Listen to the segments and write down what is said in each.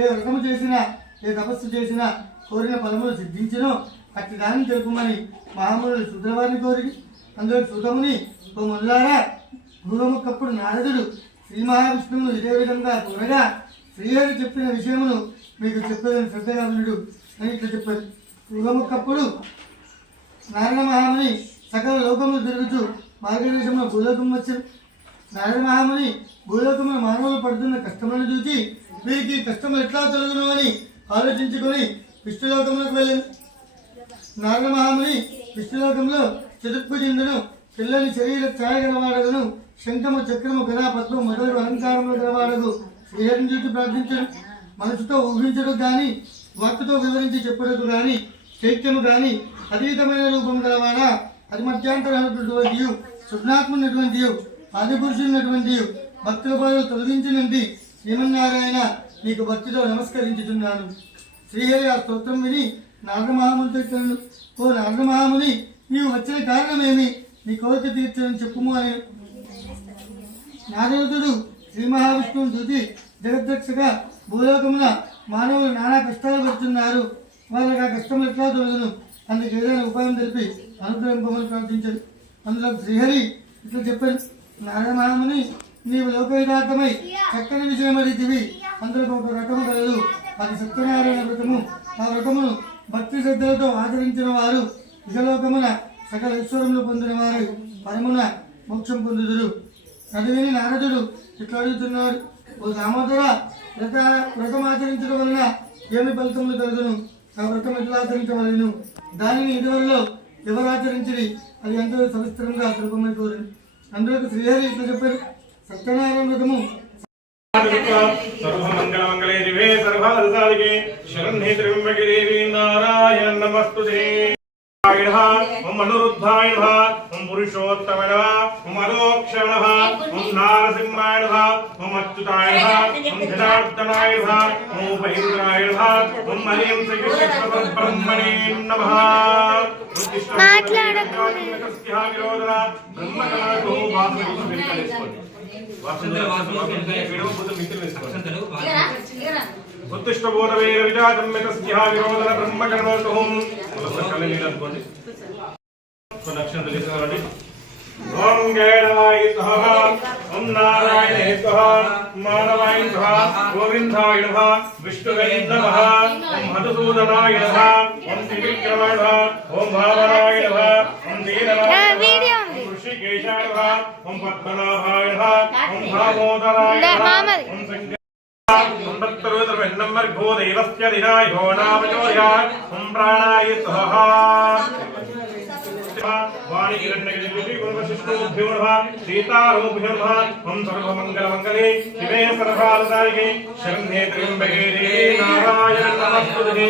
ఏ వ్రతము చేసినా ఏ తపస్సు చేసినా కోరిన ఫలములు సిద్ధించినో అట్టి దాన్ని తెలుపమని మహామునులు శుద్రవారిని కోరి అందులో సుతముని ఓ ముల్లారా పూర్వముకప్పుడు నారదుడు శ్రీ మహావిష్ణువును ఇదే విధంగా కోరగా శ్రీహరి చెప్పిన విషయమును మీకు చెప్పేదని శ్రద్ధగా వినుడు అని ఇట్లా చెప్పారు. పూర్వముకప్పుడు నారాయణ మహాముని సకల లోకములు తిరుగుతూ మార్గదేశంలో భూలోకం వచ్చారు. నారాయణ మహాముని భూలోకంలో మానవులు పడుతున్న కష్టములను చూసి వీరికి కష్టములు ఎట్లా తొలగును అని ఆలోచించుకొని విష్ణులోకంలోకి వెళ్ళారు. నారాయణ మహాముని విష్ణులోకంలో చతుర్భుజుండును పిల్లని శరీర ఛాయ గలవాడగను శంఖము చక్రము గదా పద్మము మొదలగు అలంకారములు గలవాడగు శ్రీహరిని చూసి ప్రార్థించడు. మనసుతో ఊహించడు కానీ వాక్కుతో వివరించి చెప్పుటకు కానీ చైత్యము కానీ అతీతమైన రూపం గలవాడా అది మధ్యాంతరమైనటువంటి శుభ్నాత్మనటువంటి ఆదిపురుషున్నటువంటి భక్తుల బాధలు తొలగించినంటి శ్రీమన్నారాయణ నీకు భక్తితో నమస్కరించుతున్నాను. శ్రీహరి ఆ స్తోత్రం విని నారద మహామునితో ఇచ్చాను. ఓ నారద మహాముని నీవు వచ్చిన కారణమేమి, నీ కోరిక తీర్చని చెప్పుము అని. నారదుడు శ్రీ మహావిష్ణువుని చూసి జగద్రక్షగా భూలోకమున మానవులు నానా కష్టాలు పడుతున్నారు, వాళ్ళకి ఆ కష్టం ఎట్లా తొలగను, అందుకు ఏదైనా ఉపాయం తెలిపి అనుగ్రహింపమని ప్రార్థించారు. అందులో శ్రీహరి ఇట్లా చెప్పారు. నారాయణ మహాముని నీవు లోకహితార్థమై చక్కని విషయం అడిగితివి, అందులో ఒక వ్రతము కలదు, అది సత్యనారాయణ వ్రతము. ఆ వ్రతమును భక్తి శ్రద్ధలతో ఆచరించిన వారు ఇహలోకమున సకల ఈశ్వరములు పొందిన వారు పరమున మోక్షం పొందుదురు. అది విని నారదుడు ఇట్లా అడుగుతున్నాడు. ఓ దామోదర, వ్రతం ఆచరించడం వలన ఏమి ఫలితములు కలుగును, ఆ వ్రతం ఎట్లా ఆచరించవలను, దానిని ఇదివరలో ఎవరు ఆచరించిరి అది ఎంతో సవిస్తరంగా తెలుపమని కోరు. అందులో శ్రీహరి ఇట్లా చెప్పారు. సత్యనారాయణ వ్రతము సర్వమంగళమంగళే దివే సర్వాదసాదికే శరణ్యే త్ర్యంబకే దేవి నారాయణ నమస్తుతే. ఓం అనురుద్ధాయ నమః, ఓం పురుషోత్తమాయ నమః, ఓం అదోక్షణః, ఓం నారసింహాయ నమః, ఓం అచ్యుతాయ నమః, ఓం జనార్దనాయ నమః, ఓం ఉపేంద్రాయ నమః, ఓం హరిం శ్రీకృష్ణ పరబ్రహ్మణే నమః. ఉత్తిష్టబోధవేర విజాతం మితస్యః విరోధన బ్రహ్మకర్మోహం. లక్షణాలు తీసుకోండి. ఓం గేడవాయ స్వహ, ఓం నారాయణే స్వహ, మానవాయ స్వహ, గోవిందాయ నమః, విష్ణువే నమః, ఓం మధుసూదనాయ నమః, ఓం త్రివిక్రమాయ నమః, ఓం భావనాయ నమః, ఓం దీననాయ నమః, ఓం ఋషికేశాయ నమః, ఓం పద్మనాభాయ నమః, ఓం దామోదరాయ నమః, ఓం సంగ ప్రాణాయ స్వహ. సీతారోభ్యో నమః. ఓం సర్వమంగళమంగళే శివే సర్వాదసాయికే శరణ్యే త్ర్యంబకే దేవి నారాయణ నమస్తుతే.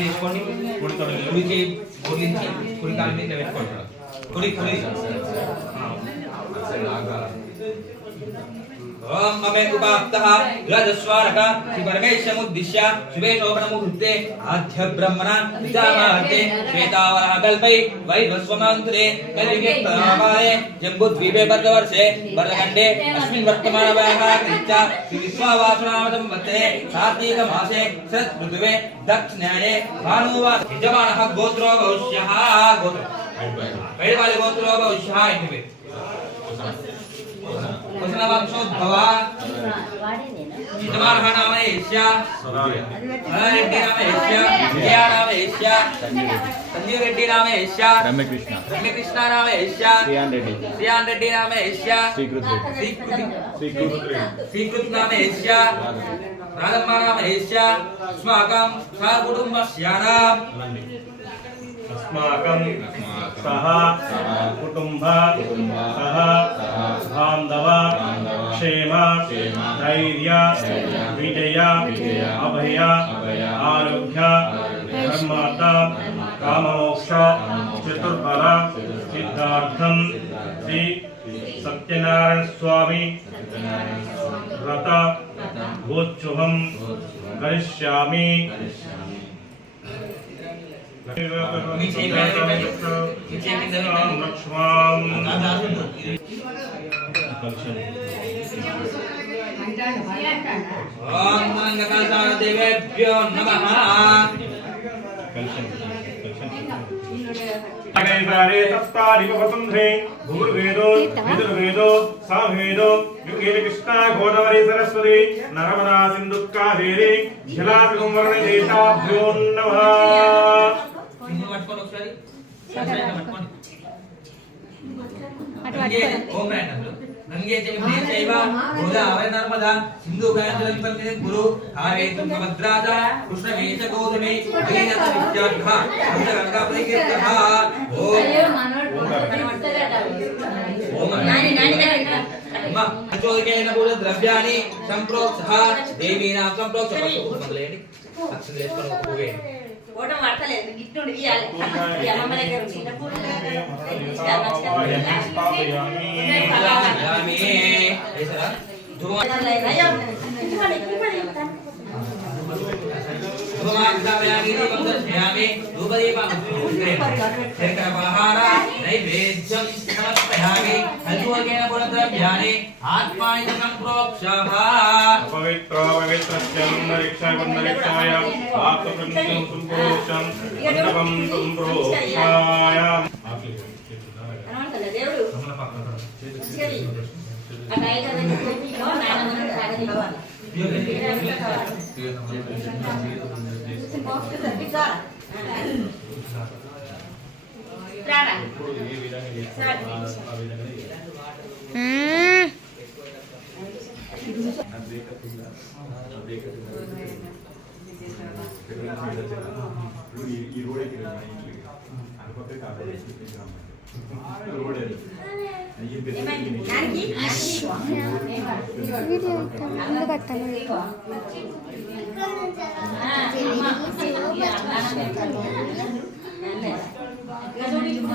వేసుకోండి. కుడికి బోర్లించి కుడి కాలు మీద పెట్టుకుంటారు. కుడి కుడి ఓం మమే ఉపాప్తః రజస్వారక శ్రీ పరమేశ్వరముద్దిశ్య శుభే శోభనముహూర్తే ఆధ్య బ్రహ్మణ విచామార్తే శ్వేతావరః కల్పై వైవస్వమాంతురే కలియుగే ప్రామాయే జంబుద్వీపే భర్గవర్షే భరతఖండే అస్మిన్ వర్తమానవ్యాహారనిత్య శ్రీ విశ్వావాసునామతం వత్సరే కార్తీక మాసే శరత్ ఋతువే దక్షిణాయనే భానువాస యజమానః గోత్రో భవిష్యః గోత్ర వైవాలి గోత్రో భవిష్యః ఇతివే వసనవంశోద్భవా యజమానః నామ ఏష్య రెడ్డి నామ ఏష్య విజయ నామ ఏష్య సంజీవ రెడ్డి నామ ఏష్య రమ్యకృష్ణ నామ ఏష్య శ్రీయాన్ రెడ్డి నామ ఏష్య శ్రీకృత్ నామ ఏష్య రాధమ్మ నామ ఏష్య అస్మాకం సహ కుటుంబస్యానాం अस्माकं सह कुटुंब सह बांधव क्षेम धैर्य विजय अभय आरोग्य धर्मार्थ काममोक्ष चतुर्फल सिद्धार्थं श्री సత్యనారాయణ స్వామి వ్రత గోచ్చుహం కరిష్యామి. ఓం మంగళదేవేభ్యో నమః. భూర్వేదో విదుర్వేదో సామవేదో యుగేన కృష్ణ గోదావరి సరస్వతి నర్మదా సింధు కావేరి జలాశయం వర్ణదేశాభ్యో నమః. పట్టుకోండి ఒకసారి. పట్టుకోండి. ఓం రాయండి. గంగే చైవ గోదావరి నర్మదా సింధు గంగే గురు కావేరీ తుంగభద్రాజ కృష్ణవేశ గౌతమి భగీరథ విద్యార్థ గంగా ప్రకీర్తః. ఓం పంచోదకేన పూజ ద్రవ్యాన్ని సంప్రోక్షః దేవీనాం సంప్రోక్షః. మొదలైంది అక్షంతలు వేసుకొని పూవే ఓటం పడతలేదు గిట్టుండి ఇయాలి అమ్మమ్మ దగ్గర చిన్నప్పుడు నైవేద్యం సమర్పయామి హల్వకేన పురద్రవ్యాని ఆత్మాని సంప్రోక్షః. పవిత్ర పవిత్రస్యం నరిక్షాయ ఆత్మప్రతిష్ఠం సంప్రోక్షం మండపం సంప్రోక్షాయ. దేవుడు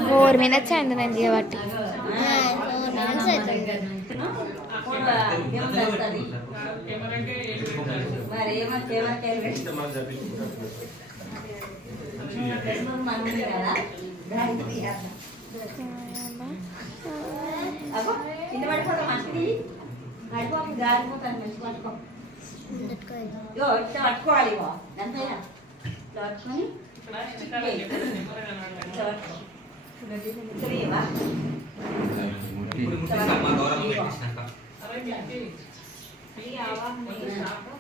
फोर मिनट्स అయింది నేను చేయబట్టి పట్టుకోవాలి ఎంతైనా పట్టుకొని ఇప్పుడు ముట్టిస్తాం మా గౌరవం పెట్టిస్తాక.